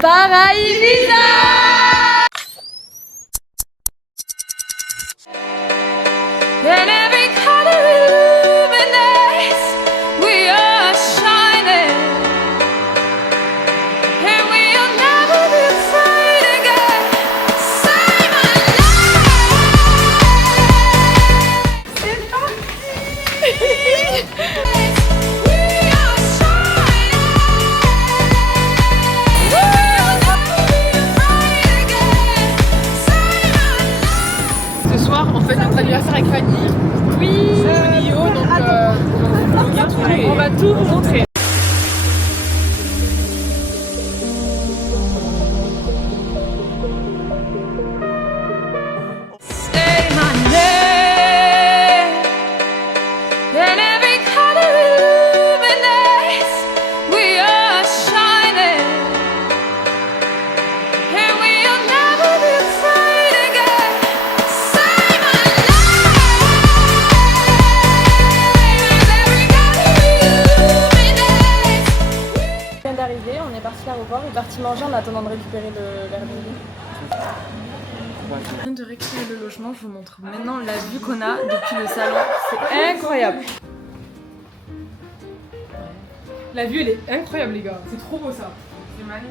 Para Ibiza. And every color illuminates, we are shining, and we'll never be afraid again. Save my life. C'est parti. On fait notre anniversaire avec Fanny. Oui. Lio, donc on va tout vous montrer. Say my name, and every color illuminates, we are shining, and we'll never be afraid again. Say my on vient d'arriver, on est parti à l'aéroport, on est parti manger en attendant de récupérer l'Airbnb. On vient de récupérer le logement, je vous montre maintenant la vue qu'on a depuis le salon, c'est incroyable. La vue elle est incroyable les gars, c'est trop beau ça.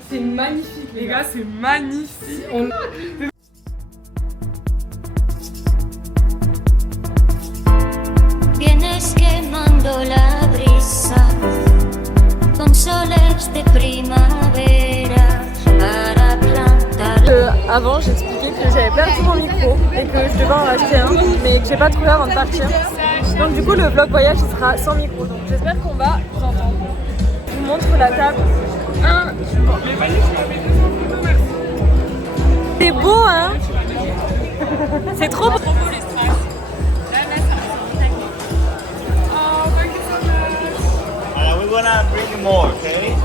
C'est magnifique les gars, c'est magnifique. Vienes quemando la brisa con soles de primavera para plantar. Avant j'expliquais que j'avais perdu mon micro et que je devais en acheter un mais que j'ai pas trouvé avant de partir. Donc du coup le vlog voyage il sera sans micro, donc j'espère qu'on va vous entendre. Je vous montre la table. C'est beau hein. C'est trop beau. We're gonna bring more, okay?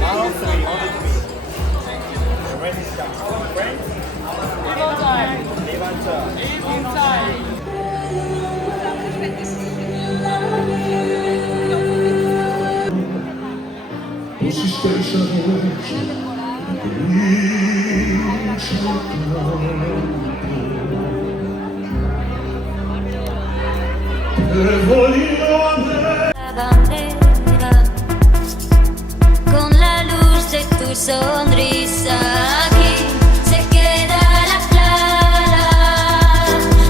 Now three, only three. Ready, start. Friends? Even La bandera con la luz de tu sonrisa. Aquí se queda la clara,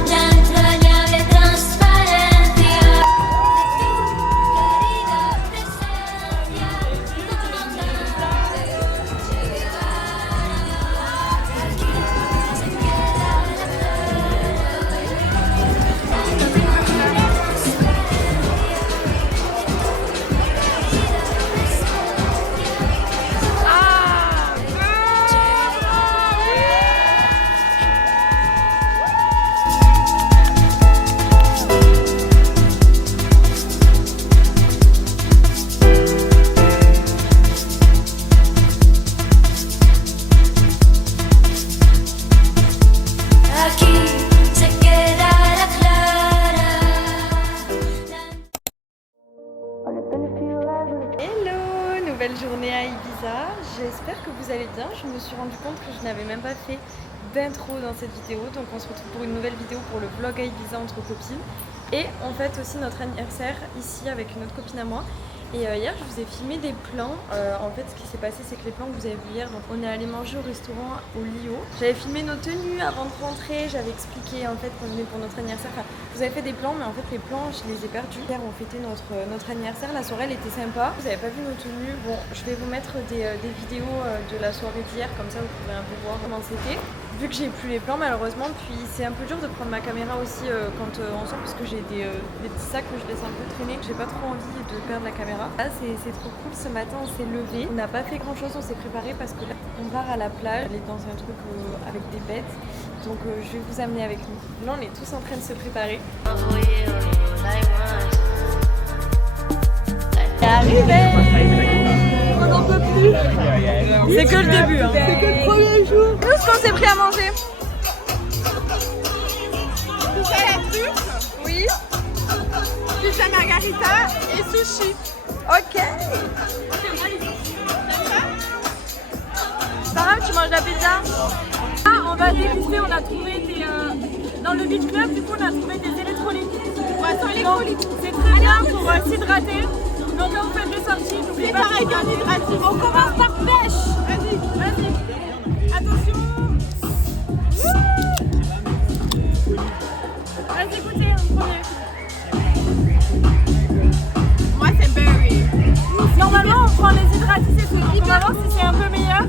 la entrañable transparencia de tu querida presencia. Aquí se queda la clara. Hello, nouvelle journée à Ibiza, j'espère que vous allez bien. Je me suis rendu compte que je n'avais même pas fait d'intro dans cette vidéo, donc on se retrouve pour une nouvelle vidéo pour le vlog à Ibiza entre copines. Et on fête aussi notre anniversaire ici avec une autre copine à moi. Et hier je vous ai filmé des plans. En fait ce qui s'est passé c'est que les plans que vous avez vus hier, donc on est allé manger au restaurant au Lio. J'avais filmé nos tenues avant de rentrer, j'avais expliqué en fait qu'on venait pour notre anniversaire. Enfin, vous avez fait des plans mais en fait les plans je les ai perdus. Hier on fêtait notre anniversaire, la soirée elle était sympa. Vous n'avez pas vu nos tenues, bon je vais vous mettre des vidéos de la soirée d'hier, comme ça vous pourrez un peu voir comment c'était. Vu que j'ai plus les plans malheureusement, puis c'est un peu dur de prendre ma caméra aussi quand on sort parce que j'ai des petits sacs que je laisse un peu traîner. J'ai pas trop envie de perdre la caméra. Là c'est trop cool, ce matin on s'est levé. On n'a pas fait grand chose, on s'est préparé parce que là on part à la plage. On est dans un truc avec des bêtes, donc je vais vous amener avec nous. Là on est tous en train de se préparer. C'est arrivé. On n'en peut plus. C'est que le début hein. C'est que le premier jour. Nous ce qu'on s'est pris à manger. Pizza à la truffe, Oui. pizza margarita et sushi. Ok. tu manges la pizza? Ah, on va déguster, on a trouvé des... dans le beach club, du coup, on a trouvé des électrolytes. C'est très bien pour s'hydrater. Donc quand vous faites des sorties, n'oubliez pas de s'hydrater. On commence par pêche. Vas-y, vas-y. Attention. Vas-y, goûtez en premier. Moi, c'est berry. Normalement, on prend les hydratisés. On va voir si c'est un peu meilleur.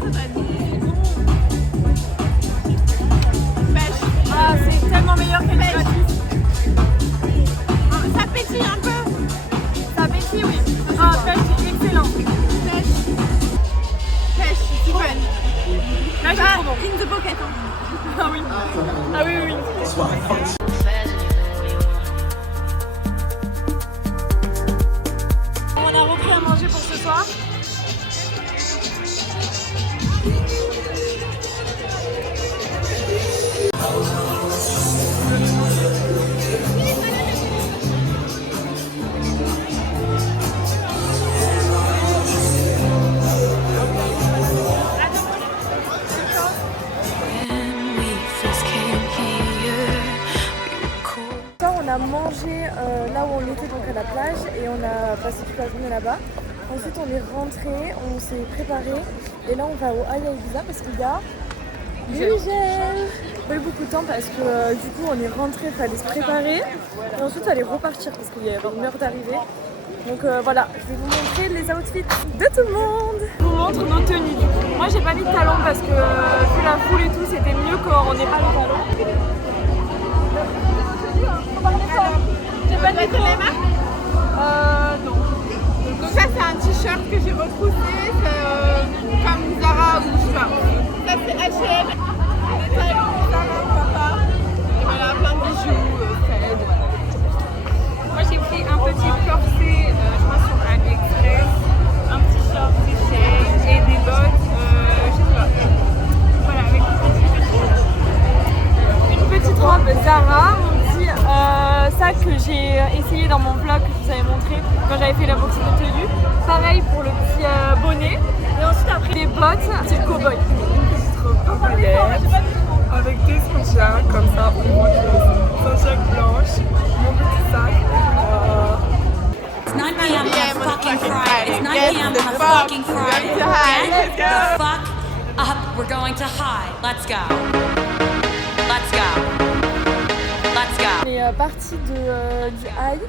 Pêche. Ah, c'est tellement meilleur que les hydratisés. Ça pétille un peu. Ça pétille, oui. Ah, pêche, excellent. Pêche. Pêche, c'est fun. Là, j'ai trop bon. In the pocket. Hein. Ah oui. Ah oui, oui. On a repris à manger pour ce soir. On a mangé là où on était, donc à la plage, et on a passé toute la journée là-bas. Ensuite on est rentré, on s'est préparé, et là on va au Haya Ibiza parce qu'il y a du gel. On a pas eu beaucoup de temps parce que du coup on est rentré, il fallait se préparer, et ensuite il fallait repartir parce qu'il y avait une heure d'arrivée. Donc voilà, je vais vous montrer les outfits de tout le monde. Je vous montre nos tenues. Moi j'ai pas mis de talons parce que vu la foule et tout, c'était mieux quand on n'est pas de talons. J'ai pas de les marques non. Donc ça, c'est un t-shirt que j'ai retroussé. C'est comme Zara ou je sais pas. Ça, c'est H&M. Des talons, Zara, papa. Et voilà, plein de bijoux, Fred. Moi j'ai pris un petit corset, je crois sur AliExpress, un petit short Shein et des bottes, je sais pas. Voilà, avec une petite robe Zara, mon petit sac que j'ai essayé dans mon vlog que je vous avais montré quand j'avais fait la boxe de tenue. Pareil pour le petit bonnet. Et ensuite après des bottes, style cowboy. Une petite robe avec des sweatshirts comme ça, au moins des sweatshirts blanches, mon petit sac. It's 9 p.m. on a fucking Friday. It's 9 Get p.m. the on a fuck. fucking Friday. We're going to high. Get Let's go. the fuck up. We're going to high. Let's go. Let's go. Let's go. On est parti du high.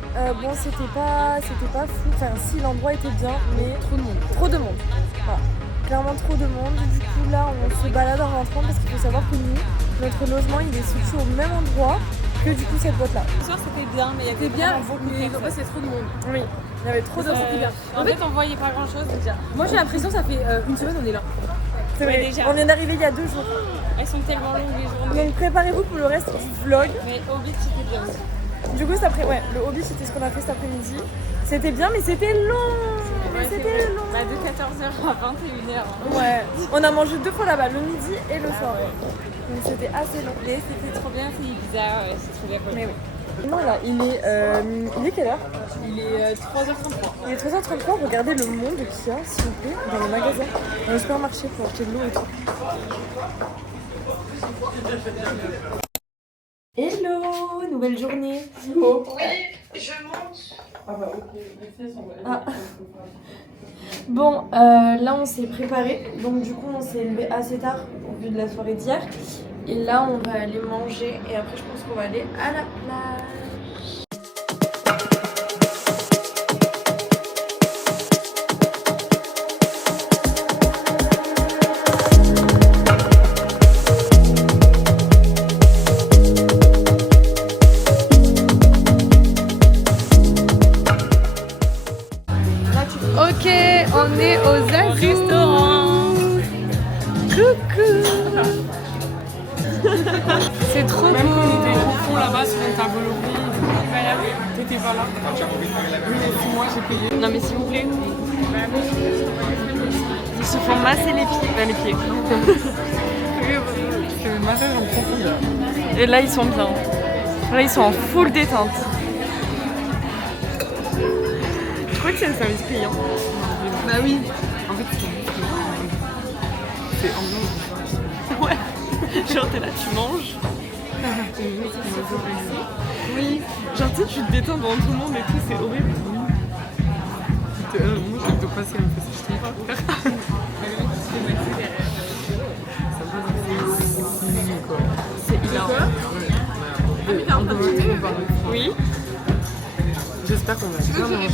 Bon, c'était pas fou. Enfin, si, l'endroit était bien, mais trop de monde. Trop de monde. Voilà. Clairement trop de monde. Du coup, là, on se balade en rentrant parce qu'il faut savoir que nous, notre logement, il est situé au même endroit que du coup cette boîte-là. Ce soir c'était bien, mais il y avait bien, beaucoup de personnes. c'est trop de monde. Oui, il y avait trop de monde. En fait, on voyait pas grand chose déjà. Moi, j'ai l'impression que ça fait une semaine on est là. C'est vrai, déjà. on vient d'arriver il y a 2 jours. Elles sont tellement longues les journées. Donc préparez-vous pour le reste du vlog. Mais au beach c'était bien aussi. Du coup, le hobby, c'était ce qu'on a fait cet après-midi. C'était bien, mais c'était long. C'était long. Bah, de 14h à 21h. Ouais, on a mangé 2 fois là-bas, le midi et le soir. Donc c'était assez long. Mais c'était trop bien, c'est bizarre, c'est trop bien. Mais oui. Non, là, il est quelle heure? Il est 3h33. Il est 3h33, regardez le monde qu'il y a, s'il vous plaît, dans les magasins, dans le supermarché pour acheter de l'eau et tout. Hello, nouvelle journée. Oui, je monte. Ah. Bon, là on s'est préparé, donc du coup on s'est levé assez tard au vu de la soirée d'hier. Et là on va aller manger et après je pense qu'on va aller à la plage. Ok, on est aux restaurants. Coucou. C'est trop Même beau. qu'on était au fond là-bas sur une table ronde. T'étais pas là. Oui, mais c'est moi j'ai payé. Non mais s'il vous plaît. Ils se font masser les pieds. Les pieds. C'est le massage en profondeur. Et là ils sont bien. Là ils sont en full détente. Je crois que c'est un service payant. Bah oui. En fait, c'est ambiance. Ouais. Genre t'es là, tu manges. Oui. Genre tu sais, tu te détends devant tout le monde et tout, c'est horrible. Moi je dois passer un peu ça, je comprends pas. C'est hilarant. Oui. J'espère qu'on va bien manger.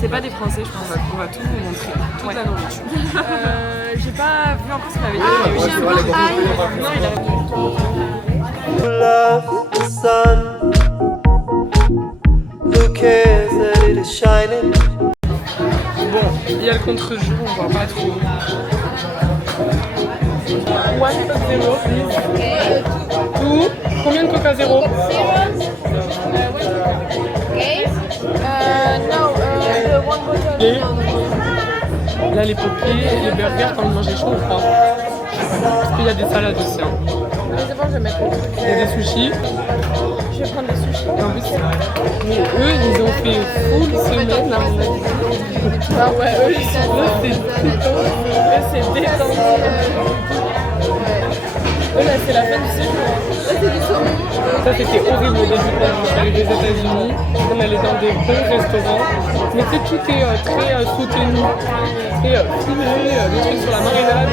C'est pas des Français, je pense. On va tout vous montrer, toute la nourriture. J'ai pas vu encore ce qu'il m'avait dit. J'ai un blanc ail. Non, il a répondu. Who loves the sun? Who cares that it is shining? Bon, il y a le contre-jour, on voit pas trop. 1.0 please. Tout. Combien de Coca Zéro? Et là les poké, les burgers, t'as envie de manger chaud ou froid? Parce qu'il y a des salades aussi. Hein. C'est bon, je vais mettre. Il y a des sushis. Je vais prendre des sushis. Et en plus, mais eux, ils ont fait full semaine à mon avis. Ah ouais, eux, ils sont là, c'est détendu. Eux, là, c'est la fin du séjour. Ça, c'est du saumon. Ça, c'était horrible au début quand je suis arrivée aux États-Unis. On allait dans des bons restaurants. Mais tu sais, tout est très soutenu. Et filmé, des trucs sur la marinade.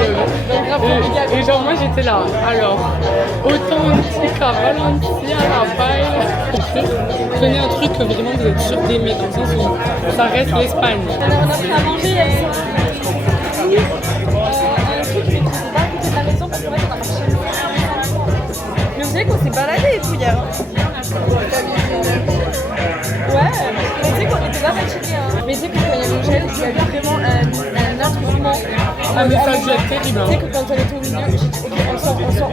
Et genre, moi, j'étais là. Alors, authentique à Valencia, la paille. Prenez un truc que vraiment vous êtes sûr d'aimer, dans le sens où ça reste l'Espagne. Alors, on a pris à manger un truc mais qui s'est pas à côté de la maison parce qu'en fait on a marché loin. Mais vous savez qu'on s'est baladé et tout hier. Ouais, mais tu sais qu'on était pas fatigués. Hein. Mais tu sais que quand il y avait Michel, il y a eu vraiment un autre mouvement. Ah mais ça a dû être terrible. Tu sais que quand on était au milieu, j'ai dit ok on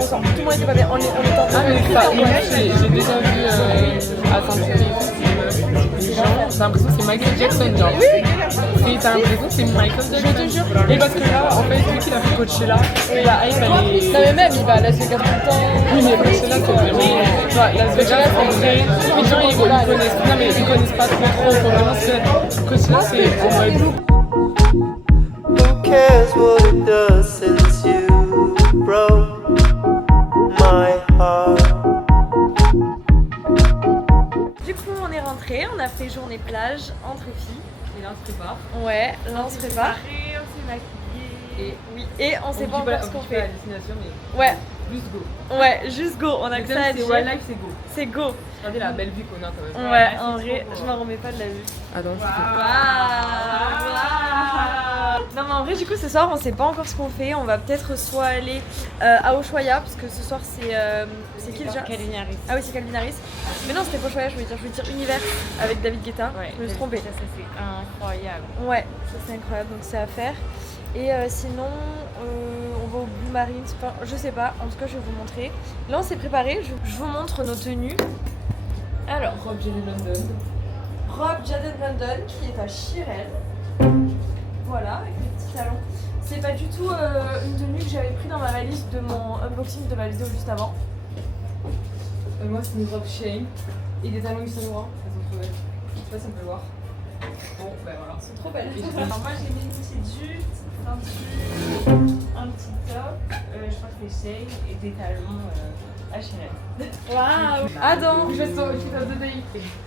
sort. Tout le monde était pas bien, on est en train Ah mais de ça, j'ai déjà vu à Saint-Denis, les gens, j'ai l'impression que c'est Michael Jackson, genre. Oui. T'as l'impression que c'est Michael Jackson. Je te jure. Et parce que là, en fait, vu qu'il a fait Coachella, la hype elle est... Non mais même, il va à Las Vegas tout le temps. Oui mais Coachella c'est vraiment... Tu vois, Las Vegas en vrai, les gens ils connaissent... Non mais ils connaissent pas trop, faut vraiment se... Coachella c'est en mode... Who cares what it does since you broke my heart? Du coup, on est rentré, on a fait journée plage entre filles. Et là on se prépare. Ouais, là on se prépare. On s'est maquillés. Et on sait pas encore ce qu'on fait. Destination mais... Ouais, Plus go. ouais, juste go, on a que ça à dire. C'est wildlife, c'est go. C'est go. Regardez la belle vue qu'on a quand même. Ouais, en vrai, je m'en remets pas de la vue. Attends, Non mais en vrai du coup ce soir on sait pas encore ce qu'on fait, on va peut-être soit aller à Ushuaia parce que ce soir c'est qui déjà? Calvin Harris. Ah oui c'est Calvin Harris. Mais non c'était pas Ushuaia, je voulais dire Univers avec David Guetta, je me suis trompée. Ça c'est incroyable. Ouais, ça c'est incroyable donc c'est à faire. Et sinon on va au Blue Marine, je sais pas, en tout cas je vais vous montrer. Là on s'est préparé, je vous montre nos tenues. Alors, Robe Jaden London. robe Jaden London qui est à Chirel. Voilà, avec les petits talons. C'est pas du tout une tenue que j'avais pris dans ma valise de mon unboxing de ma vidéo juste avant. Moi c'est une robe Shein et des talons Yves Saint Laurent. Elles sont trop belles. Je sais pas si on peut voir. Bon, ben voilà. C'est trop belle. Alors moi j'ai mis une petite jupe, un petit top, je crois que c'est Shein et des talons H&M. Waouh Adam Je vais sur Outfit of the Day.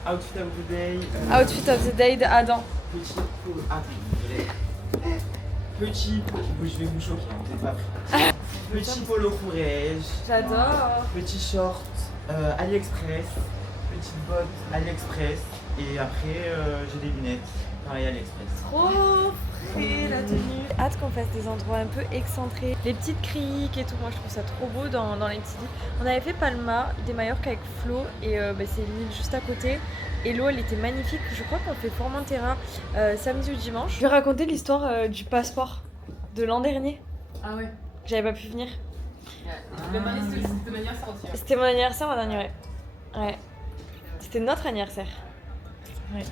Outfit of the day. Outfit of the day de Adam. Petit polo. Ah, petit polo. Je vais vous choquer, hein, vous êtes pas prêts. Petit polo courage. J'adore. Petit short AliExpress. Petite botte AliExpress. Et après, j'ai des lunettes. Pareil AliExpress. Trop frais la tenue. Hâte qu'on fasse des endroits un peu excentrés. Les petites criques et tout, moi je trouve ça trop beau dans les petites îles. On avait fait Palma, des Majorques avec Flo et c'est une île juste à côté. Et l'eau elle était magnifique. Je crois qu'on fait Formentera samedi ou dimanche. Je vais raconter l'histoire du passeport de l'an dernier. Ah ouais. J'avais pas pu venir. De manière ça aussi. C'était mon anniversaire l'an dernier, ouais. C'était notre anniversaire. Ouais.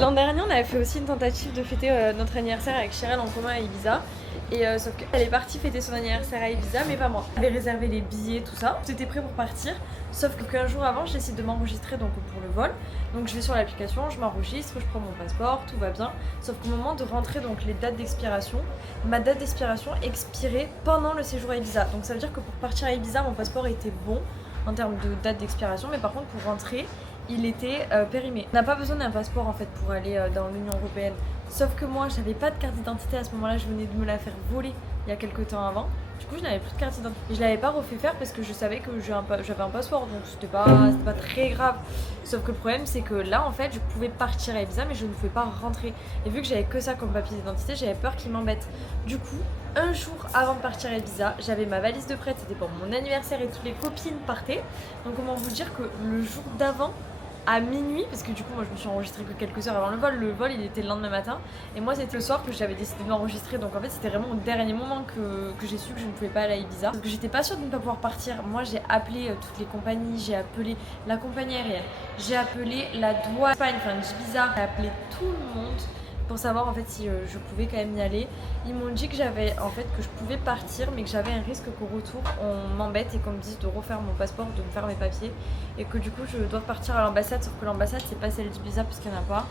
L'an dernier, on avait fait aussi une tentative de fêter notre anniversaire avec Chirel en commun à Ibiza. Et sauf qu'elle est partie fêter son anniversaire à Ibiza, mais pas moi. J'avais réservé les billets, tout ça. Tout était prêt pour partir. Sauf que 15 jours avant, j'essaie de m'enregistrer donc pour le vol. Donc je vais sur l'application, je m'enregistre, je prends mon passeport, tout va bien. Sauf qu'au moment de rentrer donc les dates d'expiration, ma date d'expiration expirait pendant le séjour à Ibiza. Donc ça veut dire que pour partir à Ibiza, mon passeport était bon en termes de date d'expiration, mais par contre pour rentrer, il était périmé. On n'a pas besoin d'un passeport en fait pour aller dans l'Union Européenne. Sauf que moi, j'avais pas de carte d'identité à ce moment-là, je venais de me la faire voler il y a quelques temps avant. Du coup, je n'avais plus de carte d'identité. Je l'avais pas refait faire parce que je savais que j'avais un passeport, donc c'était pas très grave. Sauf que le problème, c'est que là, en fait, je pouvais partir à Ibiza, mais je ne pouvais pas rentrer. Et vu que j'avais que ça comme papier d'identité, j'avais peur qu'il m'embête. Du coup, un jour avant de partir à Ibiza, j'avais ma valise de prête, c'était pour mon anniversaire et toutes les copines partaient. Donc, comment vous dire que le jour d'avant, à minuit, parce que du coup moi je me suis enregistrée que quelques heures avant le vol il était le lendemain matin et moi c'était le soir que j'avais décidé de m'enregistrer, donc en fait c'était vraiment au dernier moment que j'ai su que je ne pouvais pas aller à Ibiza parce que j'étais pas sûre de ne pas pouvoir partir. Moi j'ai appelé toutes les compagnies, j'ai appelé la compagnie aérienne, j'ai appelé la douane Espagne, enfin Ibiza, j'ai appelé tout le monde pour savoir en fait si je pouvais quand même y aller. Ils m'ont dit que que je pouvais partir mais que j'avais un risque qu'au retour on m'embête et qu'on me dise de refaire mon passeport, de me faire mes papiers et que du coup je dois partir à l'ambassade, sauf que l'ambassade c'est pas celle d'Ibiza puisqu'il n'y en a pas.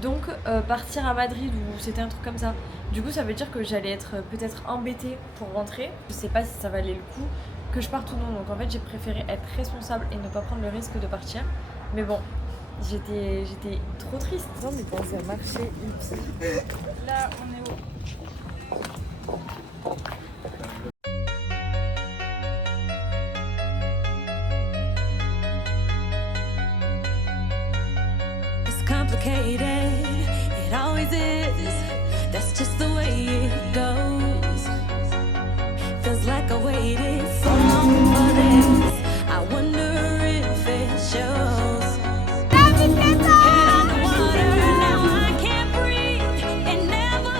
Donc partir à Madrid ou c'était un truc comme ça. Du coup ça veut dire que j'allais être peut-être embêtée pour rentrer. Je sais pas si ça valait le coup que je parte ou non. Donc en fait j'ai préféré être responsable et ne pas prendre le risque de partir. Mais bon, j'étais trop triste. On est dans un marché hippie. Là, on est où? It's complicated, it always is. That's just the way it goes. Feels like I waited so long for this. I wonder if it shows. Head underwater, now I can't breathe. It never.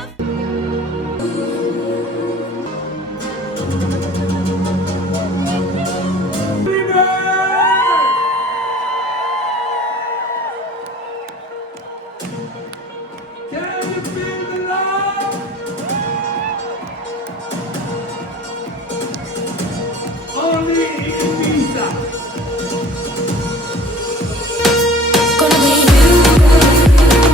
Gonna be you.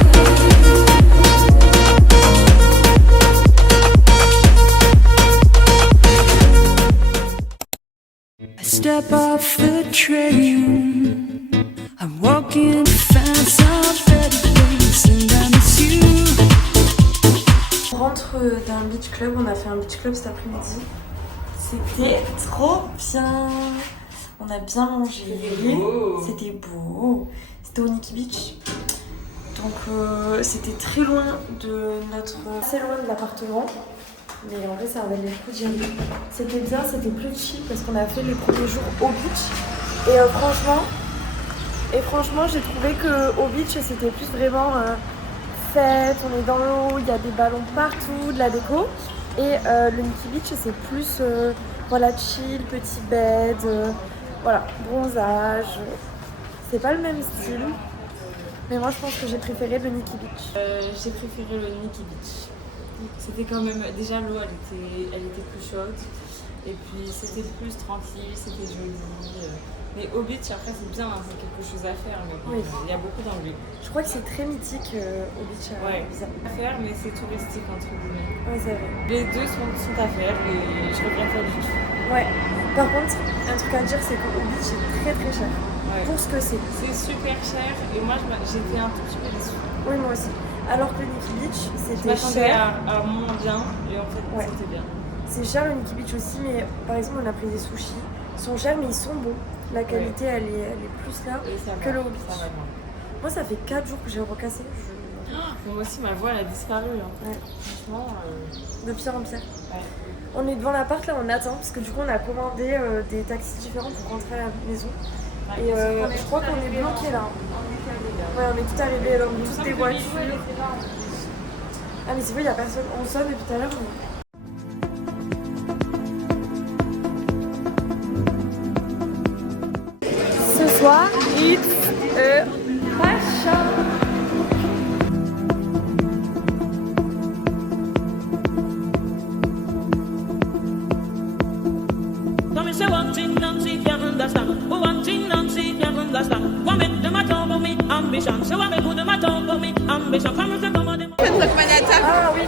I step off the train. I'm walking fast off that place and I miss you. On rentre d'un beach club, on a fait un beach club cet après-midi. C'était trop bien. On a bien mangé. C'était beau. C'était au Nikki Beach. Donc c'était très loin de assez loin de l'appartement. Mais en vrai ça valait le coup d'y aller. C'était bien, c'était plus chill parce qu'on a fait les premiers jours au beach. Et franchement j'ai trouvé qu'au beach c'était plus vraiment fête, on est dans l'eau, il y a des ballons partout, de la déco. Et le Nikki Beach c'est plus voilà, chill, petit bed, voilà, bronzage. C'est pas le même style. Mais moi je pense que j'ai préféré le Nikki Beach. J'ai préféré le Nikki Beach. C'était quand même, déjà l'eau elle était plus chaude et puis c'était plus tranquille, c'était joli. Mais au beach après c'est bien, c'est quelque chose à faire, mais bon, Oui. il y a beaucoup d'anglais. Je crois que c'est très mythique au beach. Ouais, Ibiza. à faire, mais c'est touristique entre guillemets. Ouais, c'est vrai. Les deux sont à faire et je regrette pas du tout. Ouais. Par contre, un truc à dire, c'est qu'au beach c'est très très cher. Ouais. Pour ce que c'est. C'est super cher et moi j'étais un tout petit peu déçue. Oui, moi aussi. Alors que le Nikki Beach, Je c'était m'attendais cher. à moins bien et en fait Ouais. c'était bien. C'est cher le Nikki Beach aussi, mais par exemple, on a pris des sushis. Ils sont chers, mais ils sont bons. La qualité, elle est plus là Et ça que va, le beach. ça va bien. Moi, ça fait 4 jours que j'ai recassé. Moi aussi ma voix elle a disparu. Hein. Ouais. Franchement, De pire en pire. ouais. On est devant l'appart, là, on attend, parce que du coup, on a commandé des taxis différents pour rentrer à la maison. Ouais, Et sauf qu'on je crois qu'on est bloqué là. Ouais, on est tout arrivé, alors toutes des voitures. Ah, mais c'est vrai, il n'y a personne. On sonne depuis tout à l'heure. Ce soir, it's a fashion. say one thing, Nancy, if you understand. One thing, Nancy, if you understand. What make them a talk about me ambition? So what make them a talk about me ambition? Come and say, come on, them. Ah oui.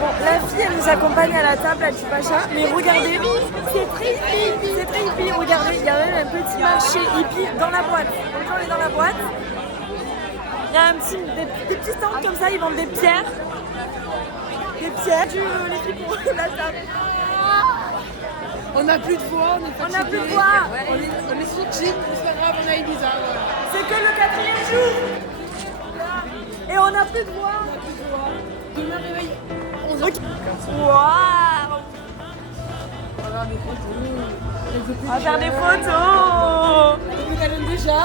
Bon, la fille, elle nous accompagne à la table, elle dit Pacha. Mais regardez, c'est très hippie. C'est très hippie. Regardez, il y a même un petit marché hippie dans la boîte. Donc on est dans la boîte. Il y a des petits stands comme ça, ils vendent des pierres. Des pierres. Les filles pour la table. On n'a plus de voix, on est fatigué. On n'a plus de voix. On est sous jean, c'est pas grave, on a Ibiza. C'est que le 4e jour. Et on n'a plus de voix. Demain réveil, 11h. Waouh. On va faire des photos. On talonne déjà.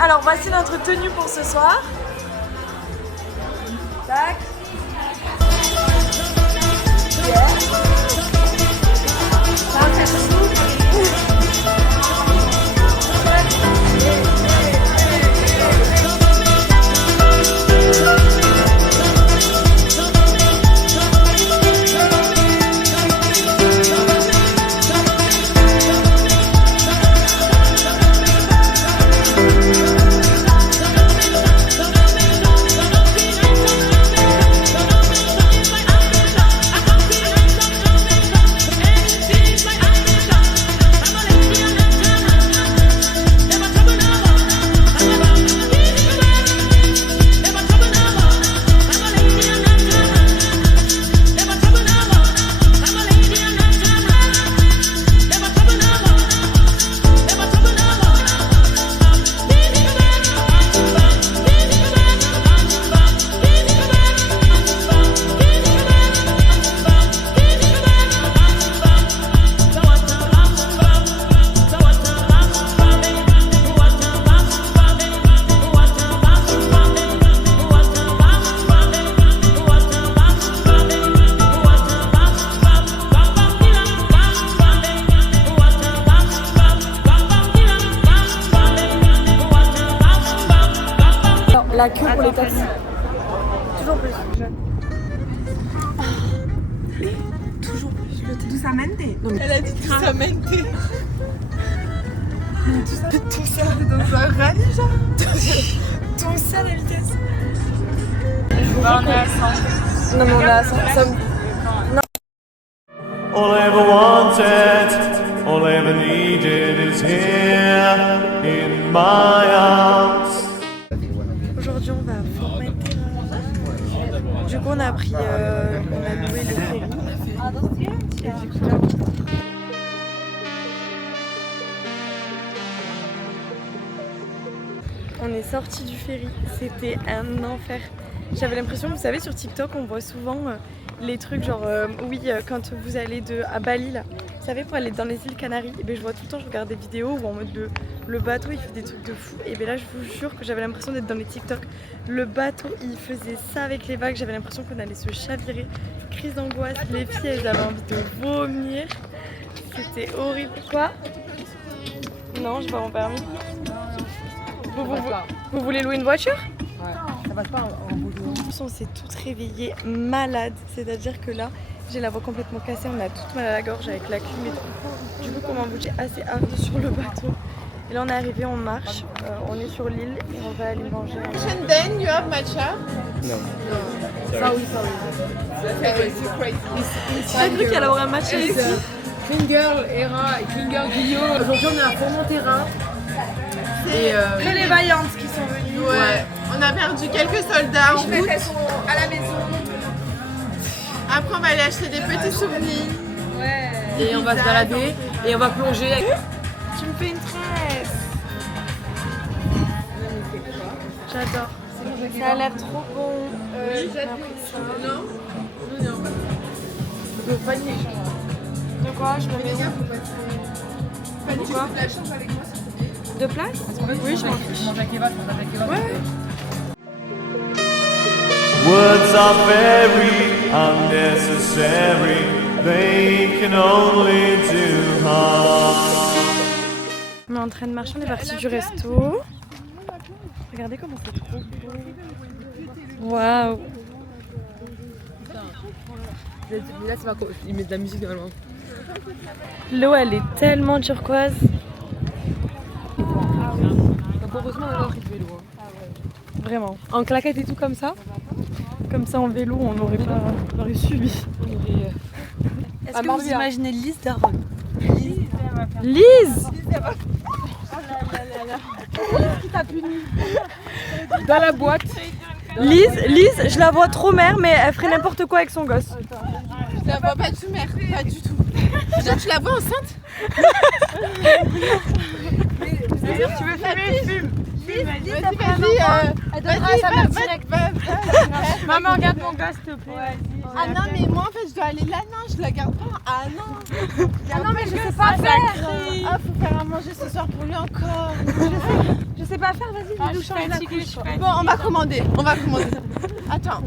Alors voici notre tenue pour ce soir. Tac. Yeah. La queue pour les taxis. Toujours plus. Toujours plus. Doucement. Elle a dit doucement. Tout ça dans un rallye, genre. Tout ça, la vitesse. On est à 100. Non mais on est à 100. All I ever wanted, all I ever needed is here in my arms. Aujourd'hui on va à Formentera. Du coup on a pris, on a loué le ferry. Et du coup là, on est sorti du ferry, c'était un enfer. J'avais l'impression, vous savez sur TikTok on voit souvent les trucs genre quand vous allez à Bali là, vous savez pour aller dans les îles Canaries, et ben je vois tout le temps, je regarde des vidéos où en mode le bateau il fait des trucs de fou, et ben là je vous jure que j'avais l'impression d'être dans les TikTok. Le bateau il faisait ça avec les vagues, j'avais l'impression qu'on allait se chavirer, crise d'angoisse, les filles elles avaient envie de vomir, c'était horrible. Quoi? Non, j'ai pas mon permis. Vous voulez louer une voiture? Ouais, ça passe pas en bouton. On s'est toutes réveillées malades, c'est-à-dire que là j'ai la voix complètement cassée, on a toutes mal à la gorge avec la clim et tout. Du coup comme on bougeait assez hard sur le bateau. Et là on est arrivé, on marche, on est sur l'île et on va aller manger. Then you have matcha? No. Sorry. J'ai cru qu'elle aurait un match ici. Clean Girl, Hera et Clean Girl Guillaume. Aujourd'hui on est à Formentera. Que les vaillantes qui sont venues. Ouais. On a perdu quelques soldats en route. À la maison. Après on va aller acheter des petits souvenirs. Ouais. Et on va se balader et on va plonger. Tu me fais une tresse. J'adore. Ça a l'air trop bon. Non. De quoi? Je me mets où? Fanny, tu fais de la chance avec moi s'il te plaît. De place? Oui, je m'en fiche. Ouais. Words are very unnecessary. They can only do harm. On est en train de marcher, on est parti du resto. Regardez comment c'est trop beau. Waouh. Mais là, c'est pas quoi. Il met de la musique normalement. L'eau, elle est tellement turquoise. Heureusement, on a pris de vélo. Vraiment. En claquette et tout comme ça. Comme ça en vélo, on n'aurait subi. Est-ce que vous imaginez Lise Daron? Lise Dans la boîte. Lise, je la vois trop mère, mais elle ferait n'importe quoi avec son gosse. Je la vois pas du tout, mère, pas du tout. Déjà, tu la vois enceinte? Tu veux filmer? Fume. Vas-y, Elle donnera à sa mère direct. Maman, regarde mon gosse, s'il te plaît. Ah non, mais moi en fait, je dois aller là, non, je la garde pas. Ah non. Ah non, mais je sais pas faire. Ah, faut faire à manger ce soir pour lui encore. Je sais pas faire, vas-y, nous change la couche. Bon, on va commander. Attends.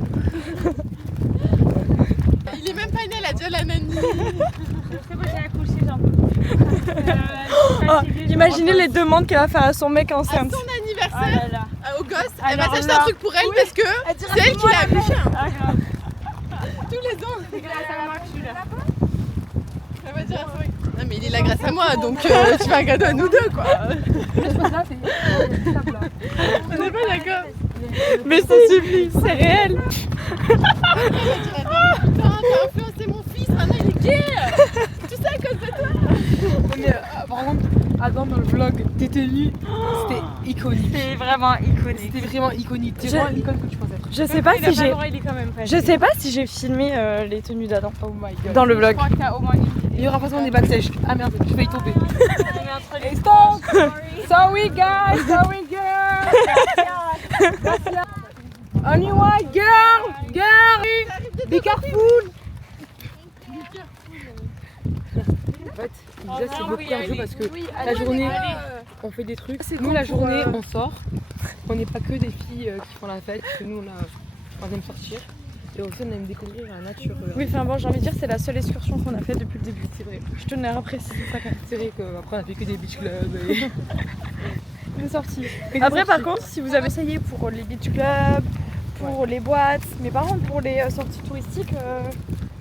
Il est même pas né, elle a déjà la nanny. C'est bon, j'ai accouché, j'en peux. Imaginez les demandes qu'elle va faire à son mec À enceinte. son Oh anniversaire, là là. au gosse, Alors elle va s'acheter là. un truc pour elle parce que c'est elle qui l'a accouché. Ah, grave. Tous les ans. C'est grâce à moi que je suis là. Elle va dire à son mec. Non, mais il est là grâce à moi, donc tu fais un cadeau à nous deux, quoi. On n'est pas d'accord. Mais ça suffit, c'est réel. T'as influencé mon fils, maintenant il est gay. Tout ça à cause de toi. Mais par contre, Adam dans le vlog, tes tenues, c'était iconique. C'est vraiment iconique. C'était vraiment iconique. C'est vraiment l'icône que tu penses être. Je sais pas si j'ai. Il est quand même prêt. Je sais pas si j'ai filmé les tenues d'Adam Oh my god. dans le Je vlog. crois que t'as au moins une. Il y aura forcément des backstage. Ah merde, j'ai failli tomber. Et stop. Sorry guys, sorry girl. Only one girl. Be careful. En fait, déjà c'est beaucoup cardio parce que la journée on fait des trucs. Nous la journée on sort. On n'est pas que des filles qui font la fête, parce que nous on aime sortir. Et aussi on aime découvrir la nature. Oui, enfin bon, j'ai envie de dire, c'est la seule excursion qu'on a faite depuis le début. C'est vrai. Je tenais à préciser ça quand même. C'est vrai qu'après on a fait que des beach clubs et Des sorties. des Après, par sorties. contre, si vous avez essayé pour les beach clubs, pour les boîtes, mais par contre pour les sorties touristiques,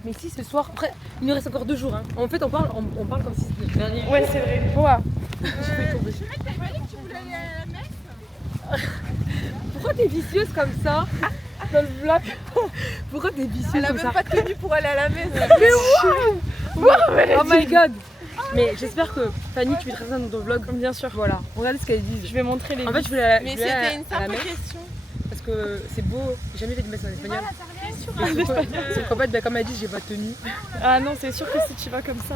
Mais si ce soir, après il nous reste encore 2 jours. Hein. En fait on parle comme si c'était le dernier. ouais, c'est vrai. Wow. J'ai failli tomber. T'as pas dit que tu voulais aller à la messe? Pourquoi t'es vicieuse comme ça dans le vlog? Pourquoi t'es vicieuse Elle a comme même ça? pas de tenue pour aller à la messe. Oh my god. Mais j'espère que Fanny tu mettras ça dans ton vlog. Bien sûr. Voilà, regardez ce qu'elle dit. Je vais montrer les. En fait je voulais aller Mais je voulais aller c'était une à la simple messe question. parce que c'est beau. J'ai jamais fait de messe en espagnol. Sauf qu'en fait bah, comme elle dit j'ai pas de tenue. Ah non, c'est sûr que si tu vas comme ça.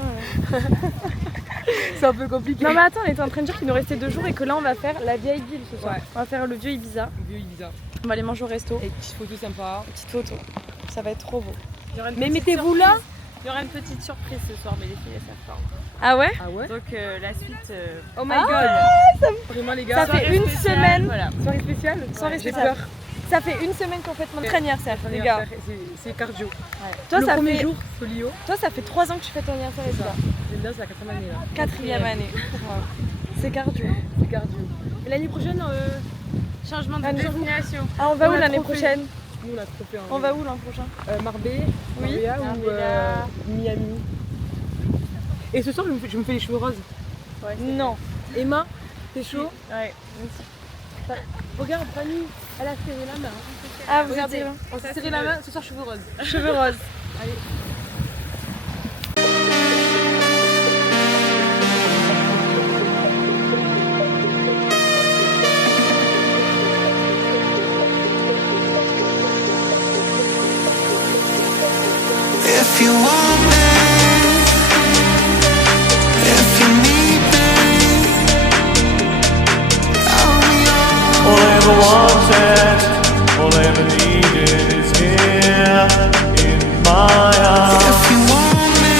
C'est un peu compliqué. Non mais attends, on était en train de dire qu'il nous restait 2 jours et que là on va faire la vieille ville ce soir. Ouais. On va faire le vieux Ibiza. Vieux Ibiza. On va aller manger au resto. Et petites photos sympas. Petite photo. Ça va être trop beau. Mais mettez-vous là. Il y aura une petite surprise ce soir, mais les filles elles savent pas. Ah ouais? Ah ouais. Donc la suite. Oh my god. Vraiment les gars. Ça fait une semaine. Voilà. Soirée spéciale. Soirée J'ai spéciale. peur. Ça fait une semaine qu'on fête notre anniversaire, les gars. C'est cardio. Toi, le ça premier fait... jour, Folio. Toi, ça fait 3 ans que tu fêtes ton anniversaire et ça. J'aime bien, c'est la 4e année là. 4e année. Wow. C'est cardio. C'est cardio. Et l'année prochaine, Changement de Année- destination. Ah, on va On où a l'année trop fait. prochaine? nous on a trop fait. On va où l'an prochain? Marbella, Oui. Marbella ou Marbella. Miami. Et ce soir, je me fais les cheveux roses. Ouais, Non. Emma, t'es chaud? Ouais. Regarde, Fanny, elle a serré la main. Ah, vous Regardez, êtes on s'est serré la main, ce soir cheveux roses. cheveux roses. Allez. If you want me, if you need me, I'll be All I ever wanted, all I ever needed is here in my arms. If you want me,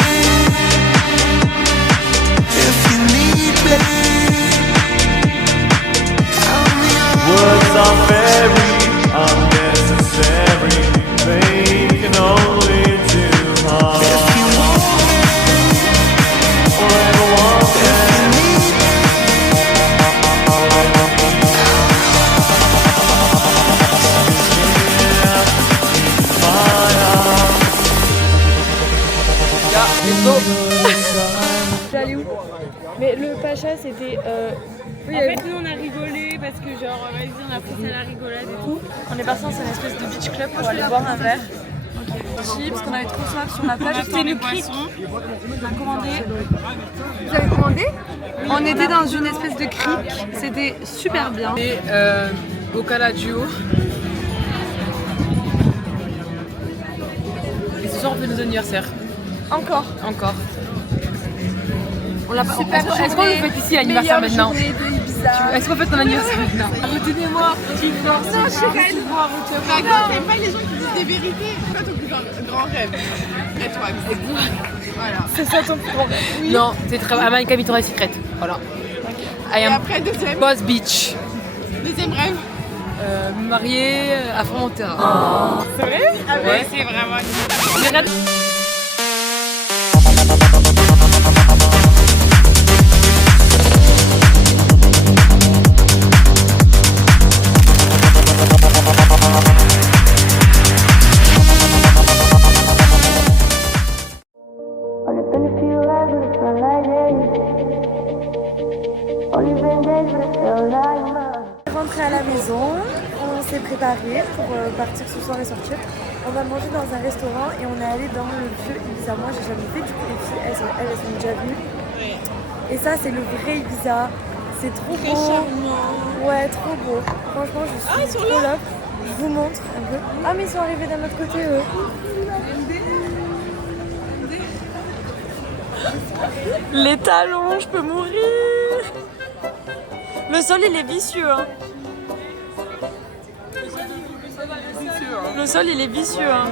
if you need me, I'll be Words are very unnecessary, they can only T'es allé où? Mais le Pacha c'était... En fait, nous on a rigolé parce que genre, vas-y, on a poussé à la rigolade et tout. On est parti dans une espèce de beach club pour aller boire un verre. Chips, parce qu'on avait trop soif sur la plage. C'était le cric. On a commandé. Vous avez commandé? On était dans une espèce de cric. C'était super bien. Et au Caladio. Et ce soir on fait nos anniversaires. Encore. On l'a pas. Est-ce qu'on le fait ici l'anniversaire maintenant? Est-ce qu'on fait ton anniversaire maintenant? Retenez-moi, petite force. Non, Chirel. D'accord, t'aimes pas les gens qui disent des vérités. C'est quoi ton plus grand rêve? Et toi, voilà. C'est ça ton plus grand rêve? Non, c'est très American Victoria's Secret. Voilà. I Et am après, deuxième Boss Beach. rêve. Me marier à Formentera. C'est vrai? Ah Ouais. ouais, c'est vraiment... Rentré à la maison, on s'est préparé pour partir ce soir et sortir. On va manger dans un restaurant et on est allé dans le vieux Ibiza. Moi j'ai jamais fait, du coup les filles elles sont déjà venues. Et ça c'est le vrai Ibiza, c'est trop Très beau. charmant. Ouais, trop beau. Franchement je suis trop là. Je vous montre un peu. Ah mais ils sont arrivés d'un autre côté eux. Les talons, je peux mourir. Le sol il est vicieux hein. Le sol il est vicieux hein.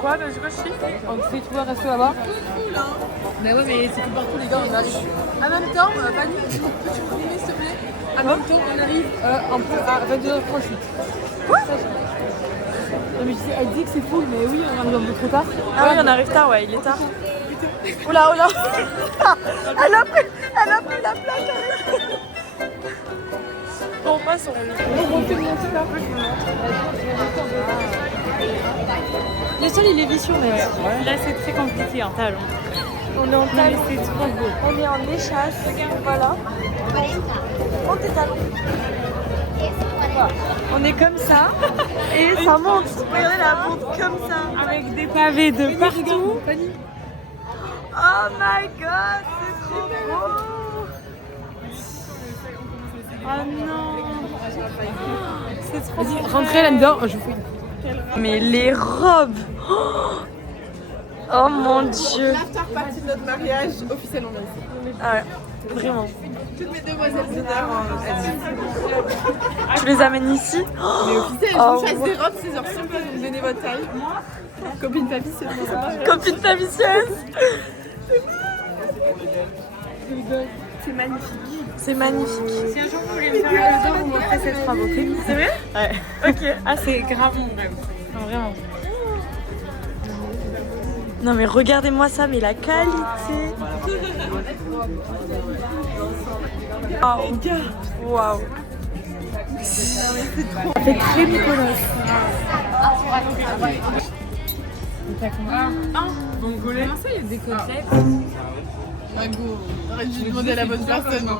Quoi? T'as dit quoi, Chi? On s'est trouvé un resto là-bas? Mais ouais, mais c'est tout partout, les gars, on arrive. En même temps, Fanny, peux-tu me filmer, s'il te plaît? En même temps, on arrive un peu à 22h38. Quoi? Non, mais tu sais, elle dit que c'est full, mais oui, on arrive un peu trop tard. Ah oui on arrive tard, ouais il est tard. Oula oula. Elle a pris la place avec. Bon passons. Le sol il est vicieux mais Là, c'est très compliqué en talon. on est en talons. C'est trop beau. On est en échasse. Voilà. Prends tes talons. Voilà. On est comme ça et ça monte. Regardez la monte comme ça. Avec des pavés de partout. Oh my god, c'est trop beau. Oh non. C'est trop beau. Rentrez là-dedans, je vous fais une. Mais les robes. Oh mon dieu. L'after party de notre mariage, officiellement ici. Ah ouais, vraiment. Toutes mes demoiselles d'honneur Tu les amènes ici? Mais officiel, je Oh, vous chasse des robes, 6h sur place, vous me donnez votre taille. Copine ta vie, c'est bon, ça marche. Copine ta vicieuse. C'est magnifique. C'est magnifique. Si un jour vous voulez me faire le dos, vous m'offrez cette robe, ok? C'est vrai? Ouais. Ok. Ah, c'est grave mon rêve. Non, vraiment. Non mais regardez-moi ça, mais la qualité. Waouh. Waouh. C'est très Mykonos. Comment ça, il y a des côtelettes? Mago, t'aurais dû demander à la bonne personne. Oh,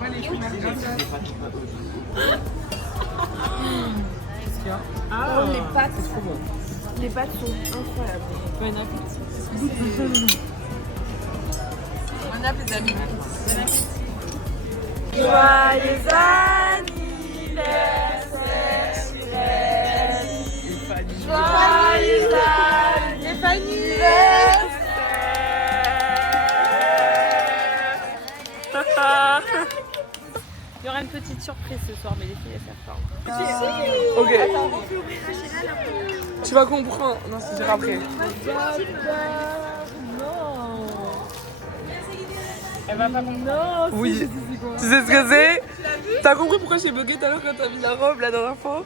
les pâtes. Les pâtes sont incroyables. Bon appétit. On appelle les amis. Joyeux anniversaire, joyeux anniversaire. Il y aura une petite surprise ce soir, mais les filles elles savent pas. Ok. Tu vas comprendre. Non, c'est dur après. Elle va pas comprendre. Oui. Tu sais ce que c'est? T'as compris pourquoi j'ai bugué tout à l'heure quand t'as mis la robe la dernière fois?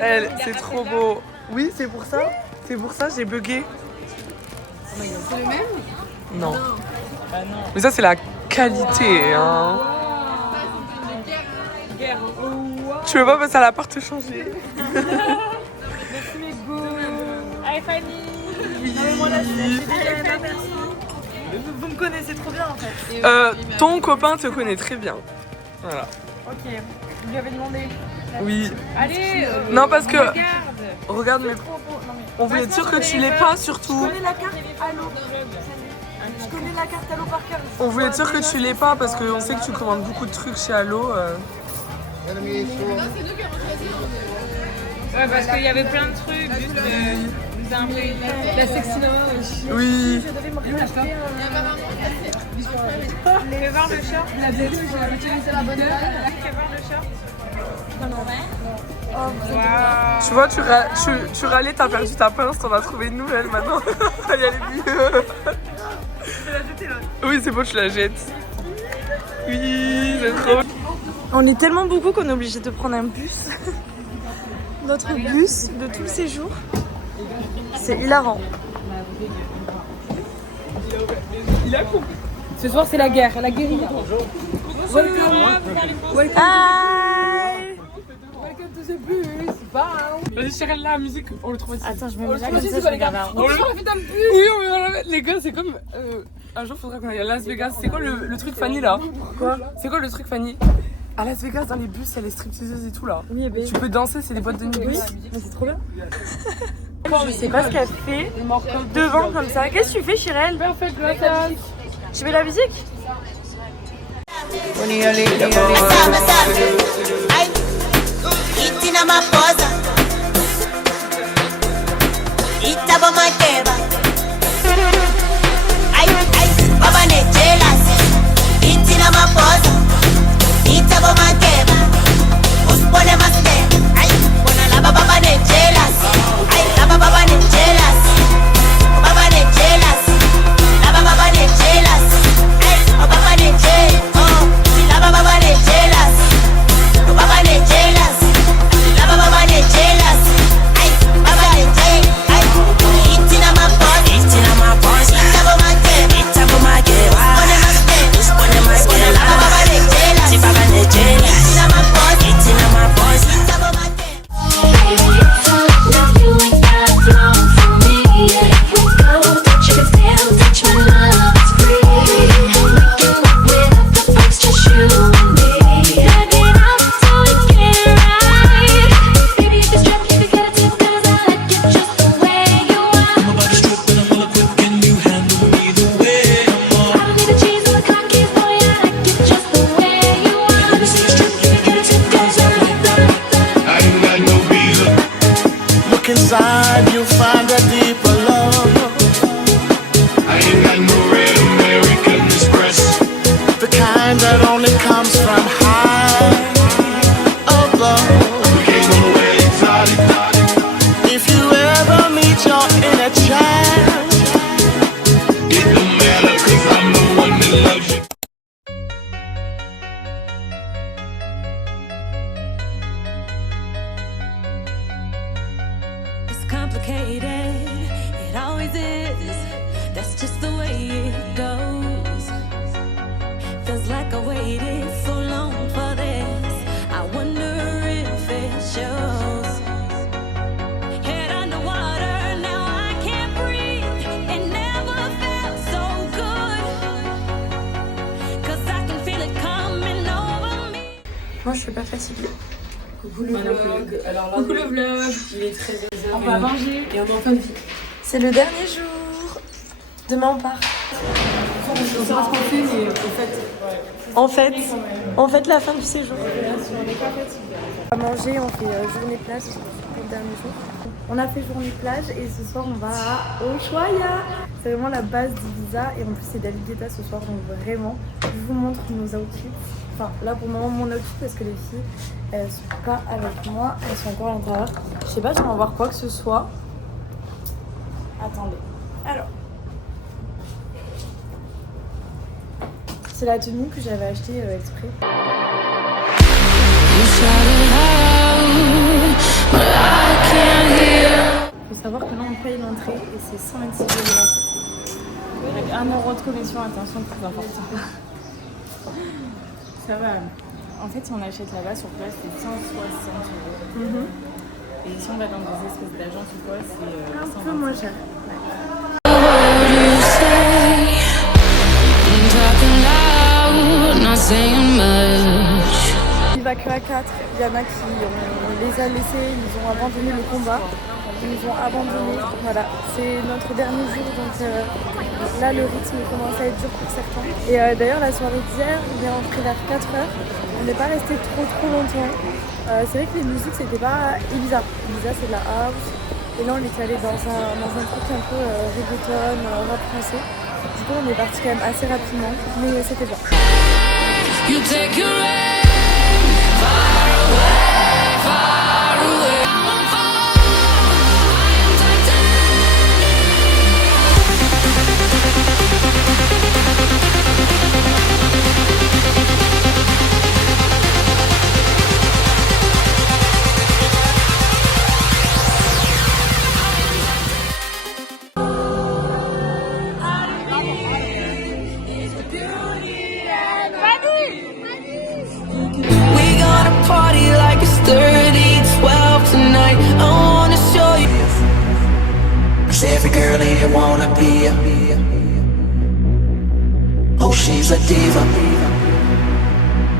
Elle, c'est trop beau. Oui, c'est pour ça. C'est pour ça j'ai bugué. C'est le même? Non. Mais ça c'est la qualité, hein. Tu veux pas passer à la part te changer? Merci mes go. Allez Fanny. Vous me connaissez trop bien en fait. Ton copain te connaît très bien. Voilà. Ok, vous lui avez demandé. Oui. Allez, Non, parce que. regarde. Regarde, mais. On voulait être sûr que tu l'aies pas, surtout. Je connais la carte Allo. Je connais la carte Allo par cœur. On voulait être sûr que tu l'aies pas parce qu'on sait que tu commandes beaucoup de trucs chez Allo. Ouais, parce qu'il y avait plein de trucs, juste un peu la sexinoma aussi. Oui. Je devais me racheter Fais voir le short. La vidéo, j'ai utilisé la bonne taille. Fais voir le short. Wow. Tu vois, tu râlais, t'as perdu ta pince, t'en as trouvé une nouvelle maintenant. Elle est mieux. Je vais la jeter là. Oui, c'est bon, tu la jettes. Oui, c'est trop. On est tellement beaucoup qu'on est obligé de prendre un bus. Notre bus de tout le séjour. C'est hilarant. Il a compris. Ce soir, c'est la guerre, la guérilla. Hi. Welcome to the bus. Bye. Vas-y, Cheryl, la musique, on le trouve aussi. Attends, je me mets là comme ça, je regarde un Oui, on va la mettre. Les gars, c'est comme. Un jour, faudra qu'on aille à Las Vegas. C'est quoi le truc Fanny là? Quoi? C'est quoi le truc Fanny? À Las Vegas, dans les bus, il y a les stripteaseuses et tout là. Oui, ben. Tu peux danser, c'est des boîtes de nuit. Oui, mais c'est trop bien. Je sais pas ce qu'elle fait devant comme ça. Qu'est-ce que tu fais, Chirel? Parfait, gracias. Je mets la musique. Inside you'll find a deeper love. I ain't got no red American Express, the kind that only comes from high above. We can't go nowhere exotic. If you ever meet your inner child, it don't matter 'cause I'm the one that loves you. Complicated, it always is. That's just the way it goes. Feels like I waited so long for this. I wonder if it shows. Head underwater, now I can't breathe. It never felt so good. 'Cause I can feel it coming over me. Moi, je suis pas fatiguée. Coucou le vlog. Alors là, coucou le vlog. Il est 13h. On va manger et on est en fin de vie. C'est le dernier jour. Demain, on part. On saura ce qu'on fait, mais En fait, la fin du séjour. On va manger, on fait journée plage, c'est le dernier jour. On a fait journée plage et ce soir on va à Ushuaia. C'est vraiment la base d'Ibiza et en plus c'est David Guetta ce soir, donc vraiment, je vous montre nos outfits. Enfin là pour le moment mon outfit parce que les filles elles sont pas avec moi, elles sont encore à l'intérieur. Je sais pas si on va voir quoi que ce soit. Attendez. Alors. C'est la tenue que j'avais achetée exprès. Il faut savoir que là on paye l'entrée et c'est 126 € l'entrée. Avec 1 € de commission, attention, très important. ça va. En fait, si on achète là-bas sur place, c'est 160 €. Et Et si on va dans des espèces d'agences ou quoi, c'est Un peu moins cher. Il va que à 4, il y en a qui on les a laissés, ils ont abandonné le combat, ils ont abandonné, voilà, c'est notre dernier jour donc là le rythme commence à être dur pour certains. Et d'ailleurs la soirée d'hier, on est entré vers 4h, on n'est pas resté trop longtemps. C'est vrai que les musiques c'était pas Ibiza, Ibiza c'est de la house et là on était allé dans un truc un peu reggaeton, rap français. Du coup on est parti quand même assez rapidement, mais c'était bien. You take your aim far away, far away. Party like it's 30-12 tonight. I wanna show you. 'Cause every girl here wanna be a. Oh, she's a diva.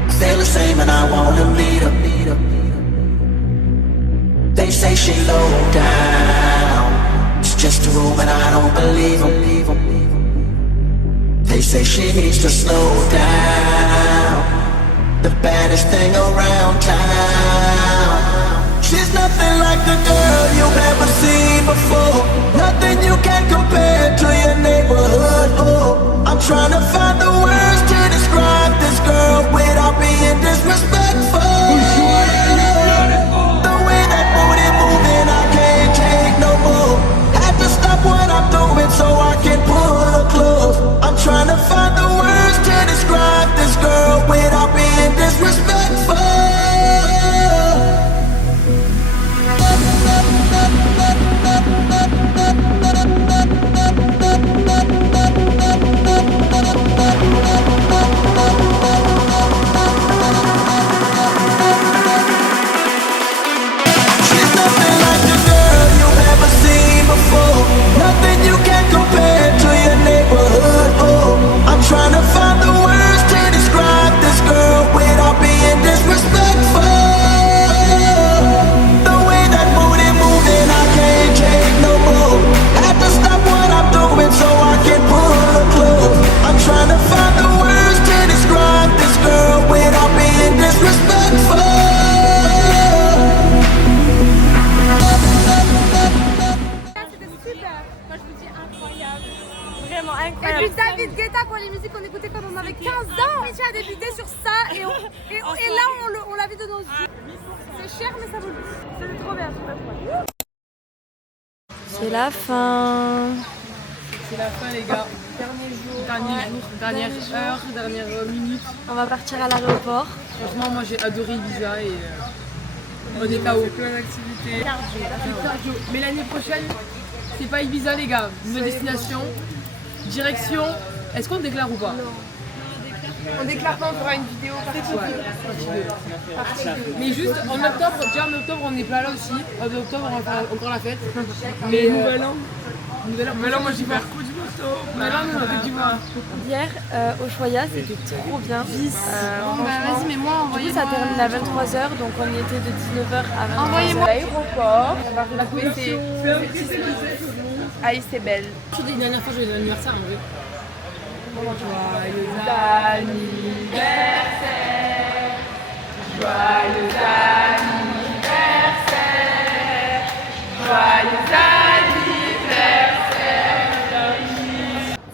I feel the same and I wanna meet her. They say she low down. It's just a room and I don't believe them. They say she needs to slow down. The baddest thing around town. She's nothing like the girl you've ever seen before. Nothing you can compare to your neighborhood. Oh, I'm trying to find the words to describe this girl without being disrespectful. The way that booty moving, I can't take no more. Had to stop what I'm doing so I can pull her close. I'm trying to find the words to describe this girl without being disrespectful. She's nothing like the girl you've ever seen before. Nothing you can compare to your neighborhood. Oh, I'm trying to find the words to describe this girl without being disrespectful. The way that booty moving, I can't take no more. Had to stop what I'm doing so I can pull her close. I'm trying to find the words to describe this girl without being disrespectful. Vraiment incroyable. Et puis David Guetta, quoi, les musiques qu'on écoutait quand on avait 15 ans. Micha a débuté sur ça et là on l'a vu de nos yeux. C'est cher mais ça vaut le coup. C'est trop bien, C'est la fin. C'est la fin les gars. Dernière heure, dernière minute. On va partir à l'aéroport. Franchement moi j'ai adoré Ibiza et on est KO. Plein d'activités. Cardio. Mais l'année prochaine, c'est pas Ibiza les gars. Nos destinations, direction. Est-ce qu'on déclare ou pas? On déclare pas, on fera une vidéo Mais juste en octobre, déjà en octobre on est pas là aussi. En octobre on va faire encore la fête. Mais nouvel an. Nouvel an, moi j'y vais à Côte d'Ivoire. Nouvel an, nous on va Côte d'Ivoire. Hier au Choya, c'était trop bien. Bon bah vas-y, mais moi Du coup, ça termine à 23h, donc on y était de 19h à 23h. envoyez-moi à l'aéroport. On va retrouver Aïe, c'est belle. Je dis, la dernière fois j'ai eu l'anniversaire en vrai. Joyeux anniversaire, joyeux anniversaire, joyeux anniversaire.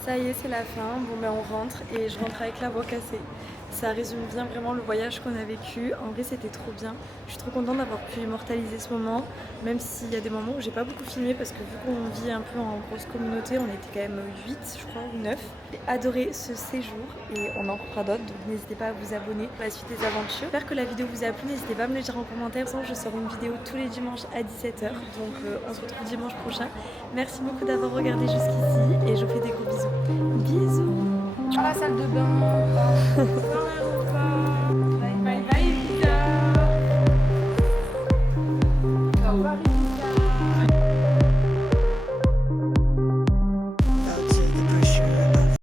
Ça y est, c'est la fin. Bon, ben on rentre et je rentre avec la voix cassée. Ça résume bien vraiment le voyage qu'on a vécu. En vrai, c'était trop bien. Je suis trop contente d'avoir pu immortaliser ce moment, même s'il y a des moments où j'ai pas beaucoup filmé parce que vu qu'on vit un peu en grosse communauté, on était quand même 8, je crois, ou 9. J'ai adoré ce séjour et on en fera d'autres, donc n'hésitez pas à vous abonner pour la suite des aventures. J'espère que la vidéo vous a plu, n'hésitez pas à me le dire en commentaire. Je sors une vidéo tous les dimanches à 17h, donc on se retrouve dimanche prochain. Merci beaucoup d'avoir regardé jusqu'ici et je vous fais des gros bisous. Bisous. Dans la salle de bain.